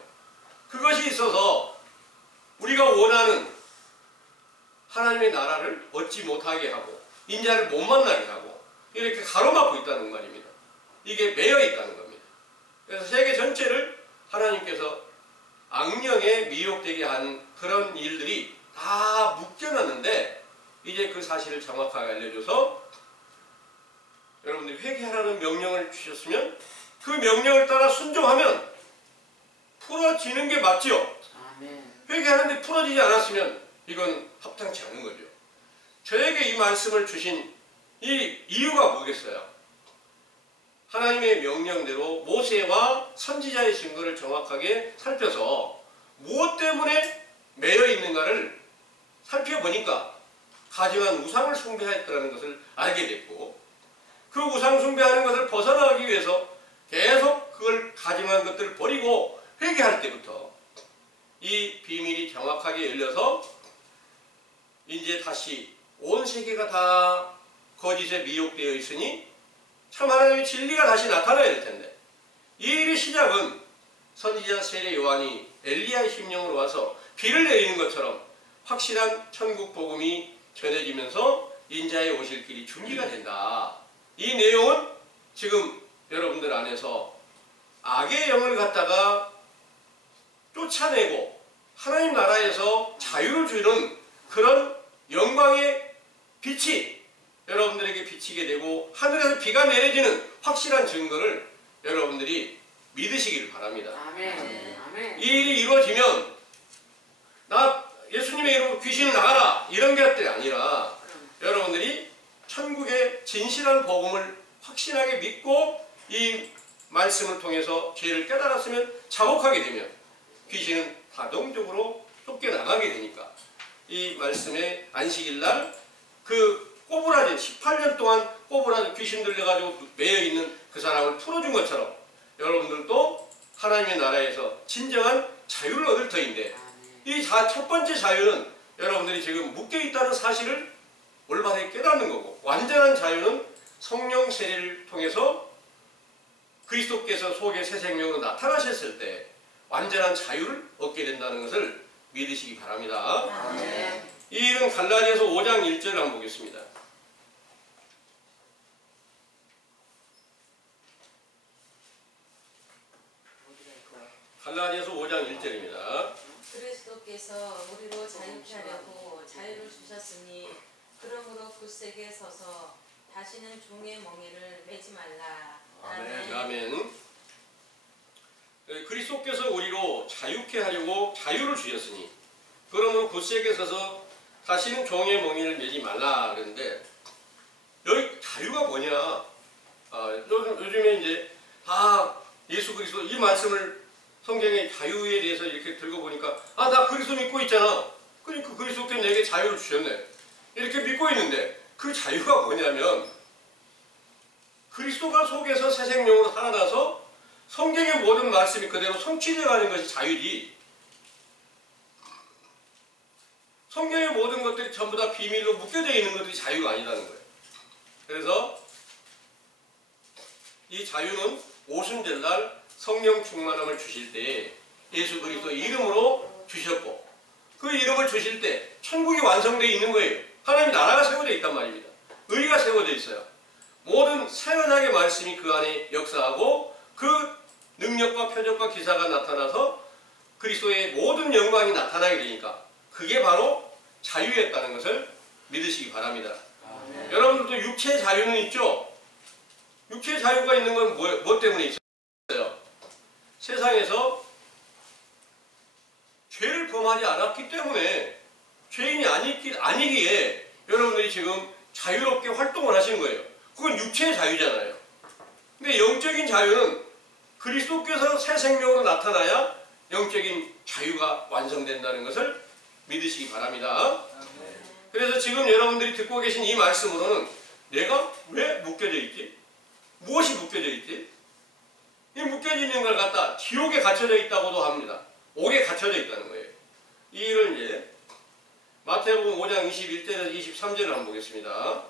그것이 있어서 우리가 원하는 하나님의 나라를 얻지 못하게 하고 인자를 못 만나게 하고 이렇게 가로막고 있다는 말입니다. 이게 매여 있다는 겁니다. 그래서 세계 전체를 하나님께서 악령에 미혹되게 한 그런 일들이 다 묶여놨는데, 이제 그 사실을 정확하게 알려줘서 여러분들이 회개하라는 명령을 주셨으면 그 명령을 따라 순종하면 풀어지는 게 맞지요. 회개하는데 풀어지지 않았으면 이건 합당치 않은 거죠. 저에게 이 말씀을 주신 이 이유가 뭐겠어요? 하나님의 명령대로 모세와 선지자의 증거를 정확하게 살펴서 무엇 때문에 매여 있는가를 살펴보니까 가증한 우상을 숭배했다는 것을 알게 됐고, 그 우상 숭배하는 것을 벗어나기 위해서 계속 그걸 가증한 것들을 버리고 회개할 때부터 이 비밀이 정확하게 열려서 이제 다시 온 세계가 다 거짓에 미혹되어 있으니 참 하나님의 진리가 다시 나타나야 될 텐데, 이 일의 시작은 선지자 세례 요한이 엘리야의 심령으로 와서 비를 내리는 것처럼 확실한 천국 복음이 전해지면서 인자의 오실 길이 준비가 된다. 이 내용은 지금 여러분들 안에서 악의 영을 갖다가 쫓아내고 하나님 나라에서 자유를 주는 그런 영광의 빛이 여러분들에게 비치게 되고 하늘에서 비가 내려지는 확실한 증거를 여러분들이 믿으시길 바랍니다. 아멘. 아멘. 이 일이 이루어지면 나 예수님의 이름으로 귀신을 나가라 이런 게 아니라 여러분들이 천국의 진실한 복음을 확신하게 믿고 이 말씀을 통해서 죄를 깨달았으면 자복하게 되면 귀신은 자동적으로 쫓겨나가게 되니까 이 말씀의 안식일날 그 꼬부라진 18년 동안 꼬부라진 귀신 들려가지고 매여있는 그 사람을 풀어준 것처럼 여러분들도 하나님의 나라에서 진정한 자유를 얻을 터인데 이 첫 번째 자유는 여러분들이 지금 묶여있다는 사실을 올바르게 깨닫는 거고 완전한 자유는 성령 세례를 통해서 그리스도께서 속에 새 생명으로 나타나셨을 때 완전한 자유를 얻게 된다는 것을 믿으시기 바랍니다. 아멘. 이 일은 갈라디아서 5장 1절을 한번 보겠습니다. 갈라디아서 5장 1절입니다. 그리스도께서 우리로 자유케 하려고 자유를 주셨으니 그러므로 굳세게 서서 다시는 종의 멍에를 매지 말라. 아멘. 아멘. 그리스도께서 우리로 자유케 하려고 자유를 주셨으니 그러면 굳세게 서서 다시는 종의 멍에를 매지 말라 그랬는데 여기 자유가 뭐냐? 요즘에 이제 다 예수 그리스도 이 말씀을 성경의 자유에 대해서 이렇게 들고 보니까 나 그리스도 믿고 있잖아. 그러니까 그리스도께서 내게 자유를 주셨네. 이렇게 믿고 있는데 그 자유가 뭐냐면 그리스도가 속에서 새 생명으로 살아나서 성경의 모든 말씀이 그대로 성취되어 가는 것이 자유지 성경의 모든 것들이 전부 다 비밀로 묶여져 있는 것들이 자유가 아니라는 거예요. 그래서 이 자유는 오순절날 성령 충만함을 주실 때 예수 그리스도 이름으로 주셨고 그 이름을 주실 때 천국이 완성되어 있는 거예요. 하나님의 나라가 세워져 있단 말입니다. 의가 세워져 있어요. 모든 새 언약의 말씀이 그 안에 역사하고 그 능력과 표적과 기사가 나타나서 그리스도의 모든 영광이 나타나게 되니까 그게 바로 자유였다는 것을 믿으시기 바랍니다. 아멘. 여러분들도 육체의 자유는 있죠? 육체의 자유가 있는 건 뭐 때문에 있어요? 세상에서 죄를 범하지 않았기 때문에 죄인이 아니기에 여러분들이 지금 자유롭게 활동을 하시는 거예요. 그건 육체의 자유잖아요. 근데 영적인 자유는 그리스도께서 새 생명으로 나타나야 영적인 자유가 완성된다는 것을 믿으시기 바랍니다. 그래서 지금 여러분들이 듣고 계신 이 말씀으로는 내가 왜 묶여져 있지? 무엇이 묶여져 있지? 이 묶여져 있는 걸 갖다 지옥에 갇혀져 있다고도 합니다. 옥에 갇혀져 있다는 거예요. 이 일을 이제 마태복음 5장 21절에서 23절을 한번 보겠습니다.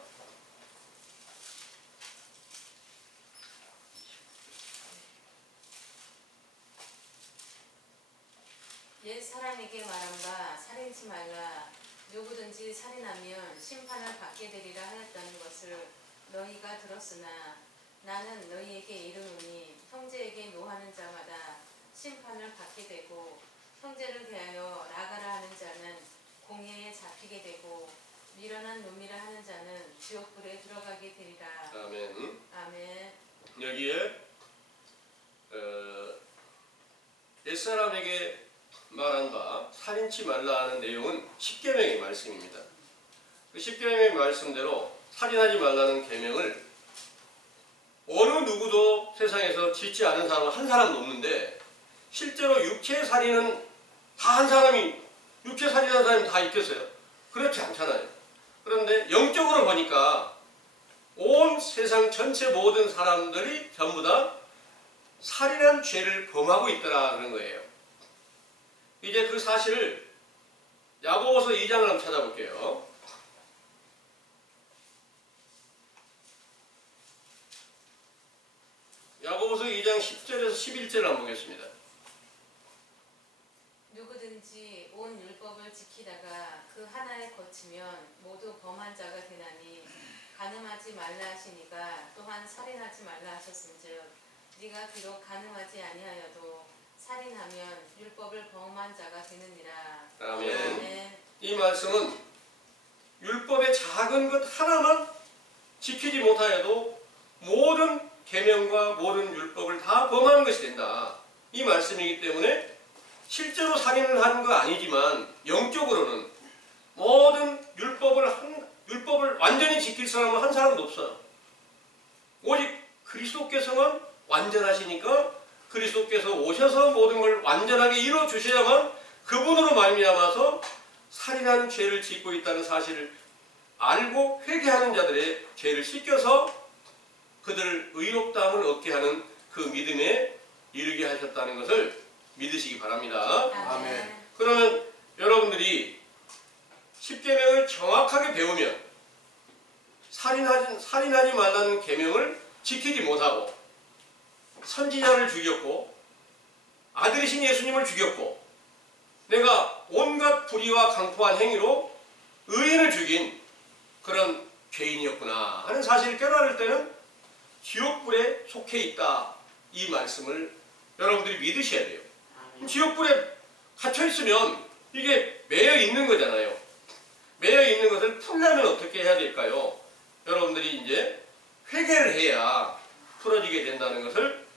옛 사람에게 말한 바 살인치 말라. 누구든지 살인하면 심판을 받게 되리라 하였다는 것을 너희가 들었으나 나는 너희에게 이르노니 형제에게 노하는 자마다 심판을 받게 되고 형제를 대하여 나가라 하는 자는 공회에 잡히게 되고 미련한 놈이라 하는 자는 지옥불에 들어가게 되리라. 아멘. 아멘. 여기에 옛사람에게 말한 바 살인치 말라 하는 내용은 십계명의 말씀입니다. 그 십계명의 말씀대로 살인하지 말라는 계명을 어느 누구도 세상에서 짓지 않은 사람은 한 사람도 없는데 실제로 육체 살인은 다 한 사람이 육체 살인한 사람이 다 있겠어요? 그렇지 않잖아요. 그런데 영적으로 보니까 온 세상 전체 모든 사람들이 전부 다 살인한 죄를 범하고 있더라 그런 거예요. 이제 그 사실을 야고보서 2장을 한번 찾아볼게요. 야고보서 2장 10절에서 11절을 한번 보겠습니다. 누구든지 온 율법을 지키다가 그 하나에 거치면 모두 범한 자가 되나니 간음하지 말라 하시니가 또한 살인하지 말라 하셨은즉 네가 비록 가늠하지 아니하여도 살인하면 율법을 범한 자가 되느니라. 아멘. 이 말씀은 율법의 작은 것 하나만 지키지 못하여도 모든 계명과 모든 율법을 다 범하는 것이 된다. 이 말씀이기 때문에 실제로 살인을 하는 거 아니지만 영적으로는 모든 율법을 완전히 지킬 사람은 한 사람도 없어요. 오직 그리스도께서만 완전하시니까 그리스도께서 오셔서 모든 걸 완전하게 이루어 주셔야만 그분으로 말미암아서 살인하는 죄를 짓고 있다는 사실을 알고 회개하는 자들의 죄를 씻겨서 그들을 의롭다함을 얻게 하는 그 믿음에 이르게 하셨다는 것을 믿으시기 바랍니다. 아멘. 그러면 여러분들이 십계명을 정확하게 배우면 살인하지 말라는 계명을 지키지 못하고 선지자를 죽였고 아들이신 예수님을 죽였고 내가 온갖 불의와 강포한 행위로 의인을 죽인 그런 죄인이었구나 하는 사실을 깨달을 때는 지옥불에 속해 있다. 이 말씀을 여러분들이 믿으셔야 돼요. 지옥불에 갇혀있으면 이게 매여 있는 거잖아요. 매여 있는 것을 풀려면 어떻게 해야 될까요? 여러분들이 이제 회개를 해야 풀어지게 된다는 것을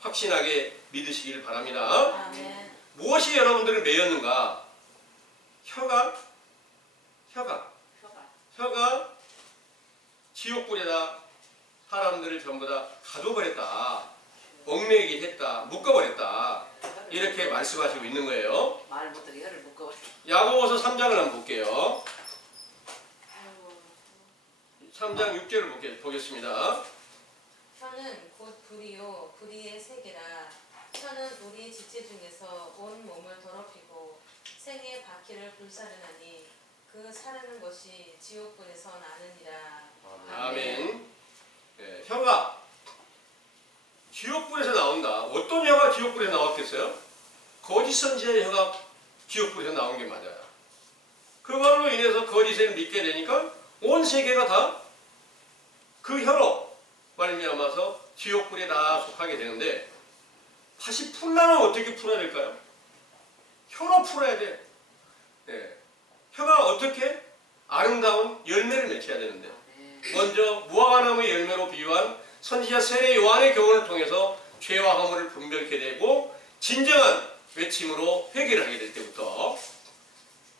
확신하게 믿으시길 바랍니다. 아멘. 무엇이 여러분들을 매였는가? 혀가 지옥불에다 사람들을 전부 다 가둬버렸다. 얽매이게 했다. 묶어버렸다. 이렇게 말씀하시고 있는 거예요. 말 못하게 혀를 묶어버려. 야고보서 3장을 한번 볼게요. 3장 6절을 보겠습니다. 혀는 곧 불이요 불의의 세계라. 혀는 우리 지체 중에서 온 몸을 더럽히고 생의 바퀴를 불사르나니 그 사르는 것이 지옥불에서 나느니라. 아멘. 네, 혀가 지옥불에서 나온다. 어떤 혀가 지옥불에서 나왔겠어요? 거짓 선지자의 혀가 지옥불에서 나온 게 맞아요. 그걸로 인해서 거짓을 믿게 되니까 온 세계가 다 그 혀로 말미암아서 지옥불에 다 속하게 되는데 다시 풀려면 어떻게 풀어야 될까요? 혀로 풀어야 돼. 네. 혀가 어떻게 아름다운 열매를 맺혀야 되는데 먼저 무화과나무의 열매로 비유한 선지자 세례 요한의 교훈을 통해서 죄와 허물을 분별케 되고 진정한 외침으로 회개를 하게 될 때부터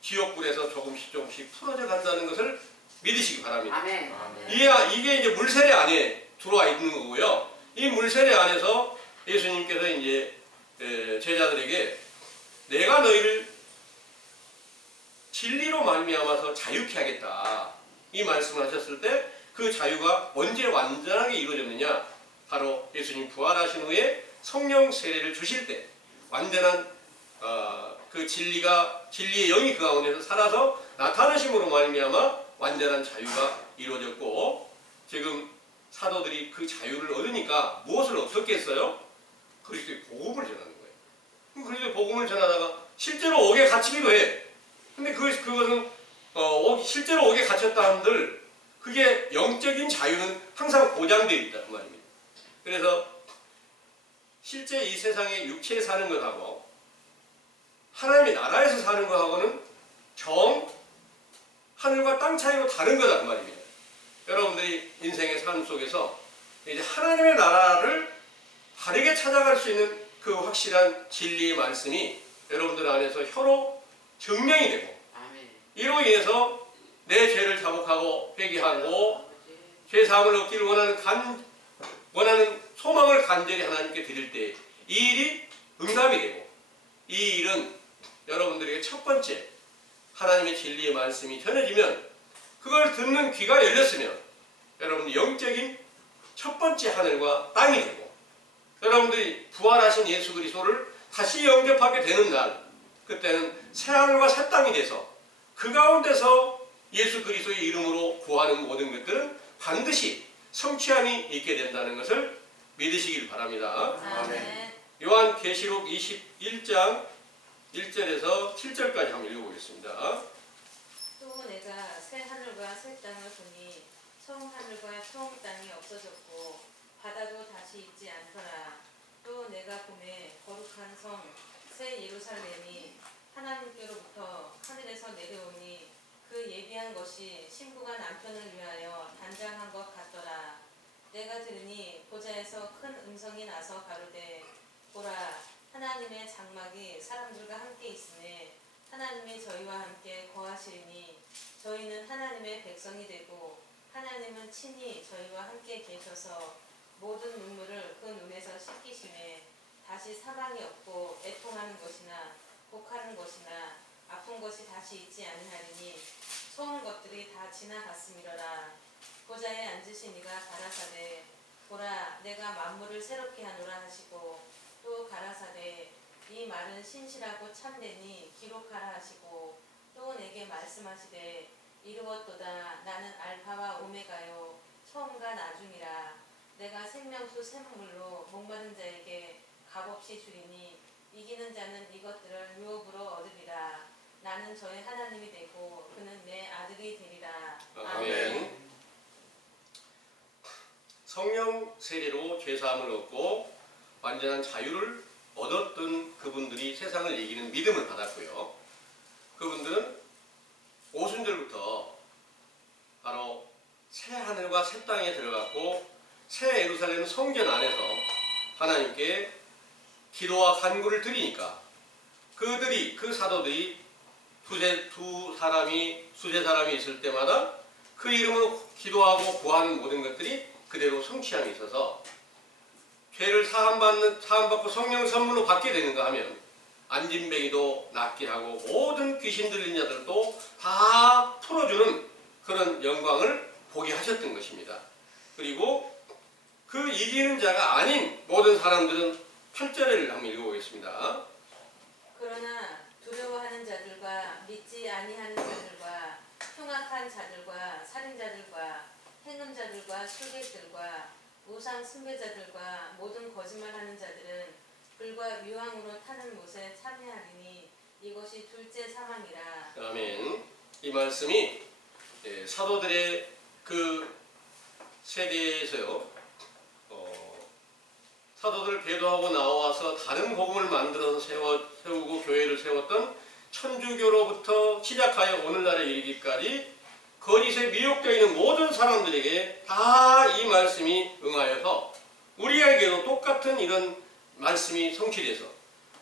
지옥불에서 조금씩 풀어져 간다는 것을 믿으시기 바랍니다. 아멘. 이게 이제 물세례 안에 들어와 있는 거고요. 이 물세례 안에서 예수님께서 이제 제자들에게 내가 너희를 진리로 말미암아서 자유케 하겠다. 이 말씀을 하셨을 때 그 자유가 언제 완전하게 이루어졌느냐? 바로 예수님 부활하신 후에 성령 세례를 주실 때 완전한 그 진리의 영이 그 가운데서 살아서 나타나심으로 말미암아 완전한 자유가 이루어졌고 지금 사도들이 그 자유를 얻으니까 무엇을 어떻게 했어요? 그리스도의 복음을 전하는 거예요. 그리스도의 복음을 전하다가 실제로 옥에 갇히기도 해. 근데 그것은 실제로 옥에 갇혔다 한들 그게 영적인 자유는 항상 보장되어 있다 그 말입니다. 그래서 실제 이 세상에 육체에 사는 것하고 하나님의 나라에서 사는 것하고는 하늘과 땅 차이로 다른 거다 그 말입니다. 여러분들이 인생의 삶 속에서 이제 하나님의 나라를 다르게 찾아갈 수 있는 그 확실한 진리의 말씀이 여러분들 안에서 혀로 증명이 되고 이로 인해서 내 죄를 자복하고 회개하고 죄사함을 얻기를 원하는 소망을 간절히 하나님께 드릴 때 이 일이 응답이 되고 이 일은 여러분들에게 첫 번째 하나님의 진리의 말씀이 전해지면 그걸 듣는 귀가 열렸으면 여러분 영적인 첫 번째 하늘과 땅이 되고 여러분들이 부활하신 예수 그리스도를 다시 영접하게 되는 날 그때는 새 하늘과 새 땅이 돼서 그 가운데서 예수 그리스도의 이름으로 구하는 모든 것들은 반드시 성취함이 있게 된다는 것을 믿으시길 바랍니다. 아멘. 요한계시록 21장 1절에서 7절까지 한번 읽어보겠습니다. 또 내가 새 하늘과 새 땅을 보니 처음 하늘과 처음 땅이 없어졌고 바다도 다시 있지 않더라. 또 내가 봄에 거룩한 성 새 예루살렘이 하나님께로부터 하늘에서 내려오니 그 예비한 것이 신부가 남편을 위하여 단장한 것 같더라. 내가 들으니 보좌에서 큰 음성이 나서 가로되 보라 하나님의 장막이 사람들과 함께 있으니 하나님이 저희와 함께 거하시리니 저희는 하나님의 백성이 되고 하나님은 친히 저희와 함께 계셔서 모든 눈물을 그 눈에서 씻기심에 다시 사망이 없고 애통하는 것이나 곡하는 것이나 아픈 것이 다시 있지 아니하리니 처음 것들이 다 지나갔음이로라. 보좌에 앉으신 이가 가라사대 보라 내가 만물을 새롭게 하노라 하시고 또 가라사대 이 말은 신실하고 참되니 기록하라 하시고 또 내게 말씀하시되 이루었도다. 나는 알파와 오메가요 처음과 나중이라. 내가 생명수 샘물로 목마른 자에게 값없이 주리니 이기는 자는 이것들을 유업으로 얻으리라. 나는 저의 하나님이 되고 그는 내 아들이 되리라. 아멘. 성령 세례로 죄사함을 얻고 완전한 자유를 얻었던 그분들이 세상을 이기는 믿음을 받았고요. 그분들은 오순절부터 바로 새 하늘과 새 땅에 들어갔고 새 예루살렘 성전 안에서 하나님께 기도와 간구를 드리니까 그들이 그 사도들이 수세 사람이 있을 때마다 그 이름으로 기도하고 구하는 모든 것들이 그대로 성취함이 있어서 죄를 사함받고 성령 선물로 받게 되는가 하면 안진뱅이도 낫게 하고 모든 귀신 들린 자들도 다 풀어주는 그런 영광을 보게 하셨던 것입니다. 그리고 그 이기는 자가 아닌 모든 사람들은 8절을 한번 읽어보겠습니다. 그러나 두려워하는 자들과 믿지 아니하는 자들과 흉악한 자들과 살인자들과 행음자들과 술객들과 우상 숭배자들과 모든 거짓말하는 자들은 불과 유황으로 타는 못에 참여하리니 이것이 둘째 사망이라. 아멘. 이 말씀이 사도들의 그 세대에서요. 사도들 배도하고 나와서 다른 복음을 만들어서 세우고 교회를 세웠던 천주교로부터 시작하여 오늘날에 이르기까지 거짓에 미혹되어 있는 모든 사람들에게 다 이 말씀이 응하여서 우리에게도 똑같은 이런 말씀이 성취돼서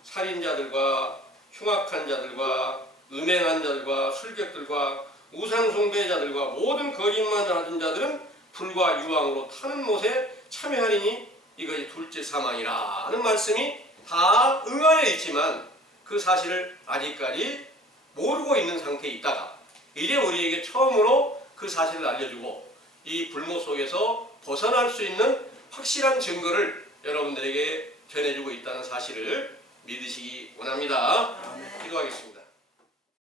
살인자들과 흉악한 자들과 음행한 자들과 술객들과 우상숭배자들과 모든 거짓말을 하던 자들은 불과 유황으로 타는 못에 참여하리니 이것이 둘째 사망이라 하는 말씀이 다 응하여 있지만 그 사실을 아직까지 모르고 있는 상태에 있다가 이제 우리에게 처음으로 그 사실을 알려주고 이 불모 속에서 벗어날 수 있는 확실한 증거를 여러분들에게 전해주고 있다는 사실을 믿으시기 원합니다. 기도하겠습니다.